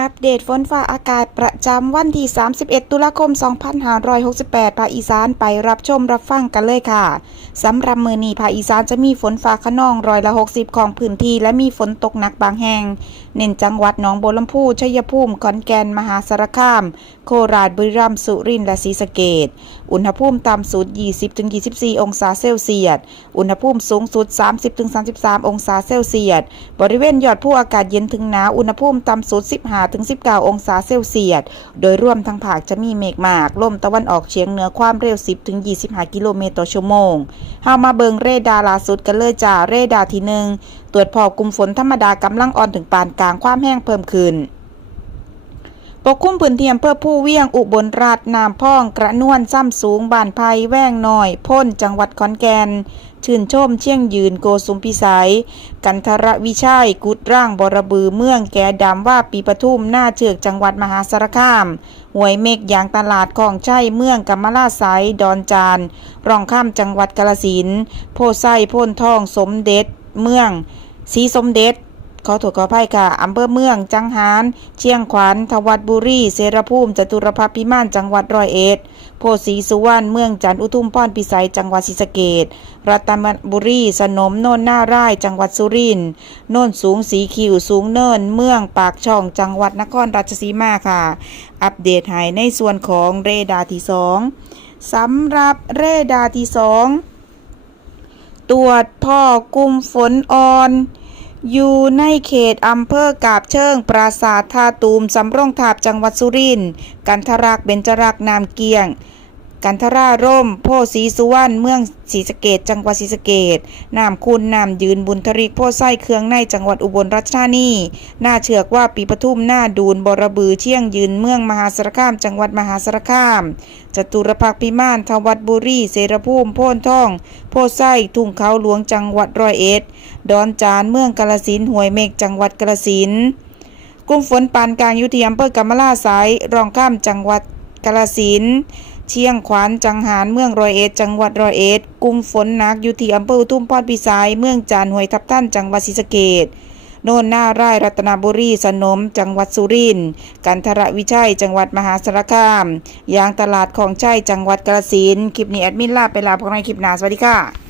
อัปเดตฝนฟ้าอากาศประจำวันที่ 31 ตุลาคม 2568 ภาคอีสานไปรับชมรับฟังกันเลยค่ะ สำหรับมือนี้ภาคอีสานจะมีฝนฟ้าขนองร้อยละ 60 ของพื้นที่ และมีฝนตกหนักบางแห่ง เน้นจังหวัดหนองบัวลำพู ชัยภูมิ ขอนแก่น มหาสารคาม โคราช บุรีรัมย์ สุรินทร์ และศรีสะเกษอุณหภูมิต่ำสุด 20-24 องศาเซลเซียส อุณหภูมิสูงสุด 30-33 องศาเซลเซียส บริเวณยอดภูอากาศเย็นถึงหนาว อุณหภูมิต่ำสุด15-19 องศาเซลเซียส โดยร่วมทั้งภาคจะมีเมฆมากลมตะวันออกเฉียงเหนือความเร็ว 10-25 กิโลเมตรต่อชั่วโมงเฮามาเบิงเรดาร์ล่าสุดกันเลยจ้าเรดาร์ที่หนึ่งตรวจพบกลุ่มฝนธรรมดากำลังอ่อนถึงปานกลางความแห้งเพิ่มขึ้น ปกคลุมพื้นที่อำเภอผู้เวียงอุบลราชนามพ่องกระนวนซ้ำสูงบานไผ่แว่งหน้อย พ้นจังหวัดขอนแก่นชื่นชมเชียงยืนโกสุมพิสัย กันทรวิชัยกุดร่างบรบือเมืองแก่ดำว่าปีปทุมหน้าเชือกจังหวัดมหาสารคามหวยเมฆยางตลาดของใช่เมืองกำมะลาไสยดอนจานร่องข้ามจังหวัดกาลสินโพไส้โพนทองสมเด็จเมืองสีสมเด็จ ขอโทษขออภัยค่ะอำเภอเมือง จังหาร เชียงขวัญทวัดบุรี เสรภูมิจตุรพักพิมานจังหวัดร้อยเอ็ดโพธิ์ศรีสุวรรณเมืองจันทร์อุทุมพรพิสัยจังหวัดศรีสะเกษรัตนบุรี สนมโนนหน้าร่ายจังหวัดสุรินทร์โนนสูงสีคิวสูงเนิน เมืองปากช่องจังหวัดนครราชสีมาค่ะ อัปเดตให้ในส่วนของเรดาร์ที่สองสำหรับเรดาร์ที่สองตรวจพ่อกลุ่มฝนอ่อน อยู่ในเขตอำเภอกาบเชิง ปราสาทท่าตูมสำรงทาบจังหวัดสุรินทร์กันทรักเบญจรักนามเกียง กันทราร่ม โพธิ์ศรีสุวรรณเมืองศรีสะเกดจังหวัดศรีสะเกดนามคุณนามยืนบุญทริกโพสไส้เครื่องในจังหวัดอุบลราชธานีหน้าเชือกว่าปีปทุมหน้าดูนบรบือเชียงยืนเมืองมหาสารคาม จังหวัดมหาสารคามจตุรพักพิมานทวัดบุรีเสรภูมิโพนทอง โพสไส้ทุ่งเขาหลวงจังหวัดร้อยเอ็ดดอนจานเมืองกาลสินห้วยเมฆจังหวัดกาลสินกลุ่มฝนปานกลางยุทธยอำเภอกำมะลาสายรองข้ามจังหวัดกาลสิน เชียงขวานจังหารเมืองรอยเอ็ด จังหวัดรอยเอ็ดกลุ่มฝนหนักอยู่ที่อำเภออุทุ่มพอดพิสัยเมืองจานหวยทับท่านจังหวัดศรีสะเกษโน่นหน้าไร่รัตนบุรีสนม จังหวัดสุรินทร์กันทรวิชัย จังหวัดมหาสารคาม ยางตลาดของใช้จังหวัดกาลสินธุ์คลิปนี้แอดมินลาไปลาพวกในคลิปหน้าสวัสดีค่ะ